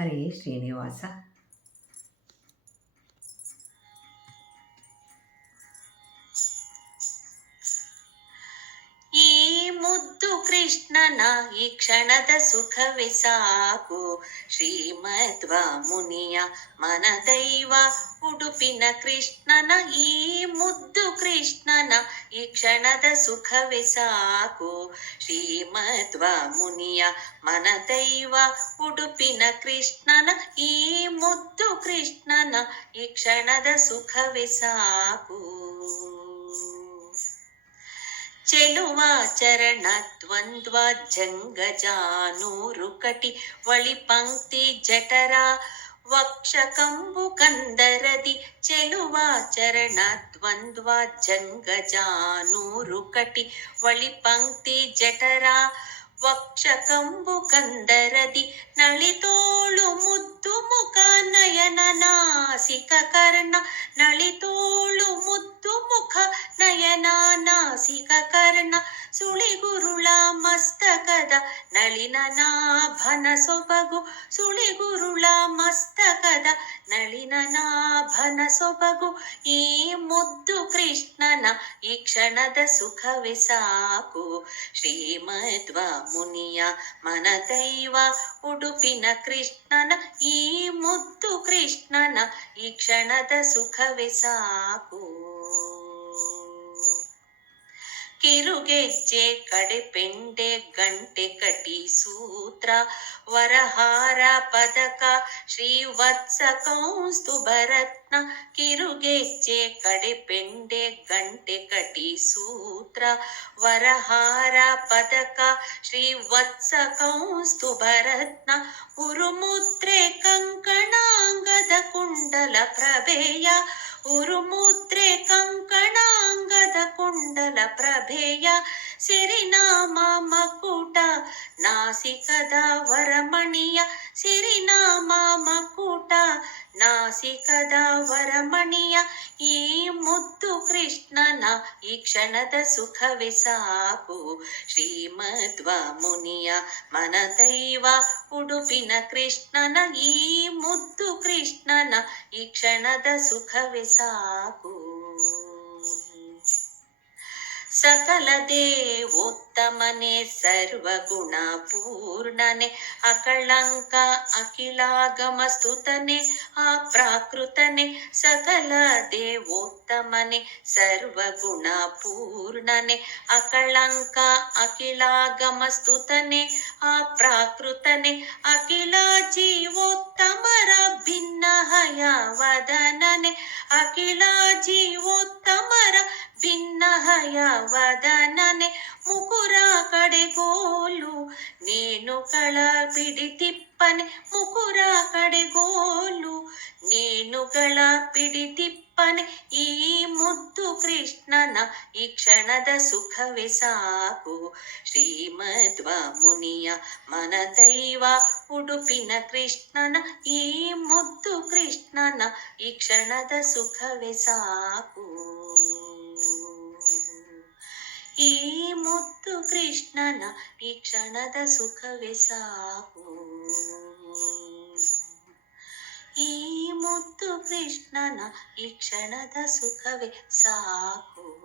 ಹರೇ ಶ್ರೀನಿವಾಸ. ಈ ಮುದ್ದು ಕೃಷ್ಣನ ಈ ಕ್ಷಣದ ಸುಖವೇ ಸಾಕು. ಶ್ರೀಮಧ್ವ ಮುನಿಯ ಮನದೈವ ಉಡುಪಿನ ಕೃಷ್ಣನ ಈ ಮುದ್ದು ಕೃಷ್ಣನ ಈ ಕ್ಷಣದ ಸುಖವೇ ಸಾಕು. ಶ್ರೀಮಧ್ವ ಮುನಿಯ ಮನದೈವ ಉಡುಪಿನ ಕೃಷ್ಣನ, ಈ ಮುದ್ದು ಕೃಷ್ಣನ, ಈ ಕ್ಷಣದ ಸುಖವೇ ಸಾಕು. ಚೆಲುವ ಚರಣ ದ್ವಂದ್ವ ಜಂಗ ಜಾನೂರು ಕಟಿ ಒಳಿ ಪಂಕ್ತಿ ಜಠರ ವಕ್ಷ ಕಂಬು ಕಂದರದಿ ಚೆಲುವ ಚರಣ ದ್ವಂದ್ವ ಜಂಗ ಜಾನೂರು ಕಟಿ ಒಳಿ ಪಂಕ್ತಿ ಜಠರ ವಕ್ಷ ಕಂಬು ಕಂದರದಿ ನಳಿತೋಳು ಮುದ್ದು ಮುಖ ನಾಸಿಕ ಕರ್ಣ ಸುಳಿಗುರುಳ ಮಸ್ತಕದ ನಳಿನ ನಾಭನ ಸೊಬಗು. ಸುಳಿಗುರುಳ ಮಸ್ತಕದ ನಳಿನ ನಾಭನ ಸೊಬಗು. ಈ ಮುದ್ದು ಕೃಷ್ಣನ ಈ ಕ್ಷಣದ ಸುಖವೇ ಸಾಕು. ಶ್ರೀಮಧ್ವ ಮುನಿಯ ಮನದೈವ ಉಡುಪಿನ ಕೃಷ್ಣನ ಈ ಮುದ್ದು ಕೃಷ್ಣನ ಈ ಕ್ಷಣದ ಸುಖವೇ ಸಾಕು. ಕಿರುಗೆಜ್ಜೆ ಕಡೆ ಪೆಂಡೆ ಗಂಟೆ ಕಟಿ ಸೂತ್ರ ವರಹಾರ ಪದಕ ಶ್ರೀವತ್ಸ ಕೌಸ್ತುಭರತ್ನ ಕಿರುಗೆಜ್ಜೆ ಕಡೆ ಪೆಂಡೆ ಗಂಟೆ ಕಟಿ ಸೂತ್ರ ವರಹಾರ ಪದಕ ಶ್ರೀವತ್ಸ ಕೌಸ್ತುಭರತ್ನ ಉರುಮುದ್ರೆ ಕಂಕಣಾಂಗದ ಕುಂಡಲ ಪ್ರಭೆಯ ಉರುಮುದ್ರೆ ಕಂಕಣಾಂಗದ ಕುಂಡಲ ಪ್ರಭೆಯ ಸಿರಿನಾಮ ಮಕುಟ ನಾಸಿಕದ ವರಮಣಿಯ ಸಿರಿನಾಮ ಮಕುಟ ನಾಸಿಕದ ವರಮಣಿಯ ಈ ಮುದ್ದು ಕೃಷ್ಣನ ಈ ಕ್ಷಣದ ಸುಖವೇ ಸಾಕು. ಶ್ರೀಮಧ್ವ ಮುನಿಯ ಮನದೈವ ಉಡುಪಿನ ಕೃಷ್ಣನ ಈ ಮುದ್ದು ಕೃಷ್ಣನ ಈ ಕ್ಷಣದ ಸುಖವೇ ಸಾಕು. सकलदेवोत्तमने सर्वगुणपूर्णने अकलङ्क अखिलागमस्तुतने आप्राकृतने सकलदेवोत्तमने सर्वगुणपूर्णने अकलङ्क अखिलागमस्तुतने आप्राकृतने अखिलाजीवोत्तमरभिन्नहयावदनने अखिलाजीवोत्तम ಅಕಳಂಕ ಮುಕುರ ಕಡೆಗೋಲು ನೀನು ಕಳ ಪಿಡಿ ತಿಪ್ಪನೆ ವದನನೆ ವದನನೆ ಮುಕುರ ಕಡೆಗೋಲು ಮುಕುರ ಕಡೆಗೋಲು ನೇಣುಗಳ ಈ ಮುದ್ದು ಕೃಷ್ಣನ ಈ ಕ್ಷಣದ ಸುಖವೇ ಸಾಕು. ಶ್ರೀಮಧ್ವ ಮುನಿಯ ಮನದೈವ ಉಡುಪಿನ ಕೃಷ್ಣನ ಈ ಮುದ್ದು ಕೃಷ್ಣನ ಈ ಕ್ಷಣದ ಸುಖವೇ ಸಾಕು. ಮುದ್ದು ಕೃಷ್ಣನ ಈ ಕ್ಷಣದ ಸುಖವೇ ಸಾಕು. ಈ ಮುತ್ತು ಕೃಷ್ಣನ ಈ ಕ್ಷಣದ ಸುಖವೇ ಸಾಕು.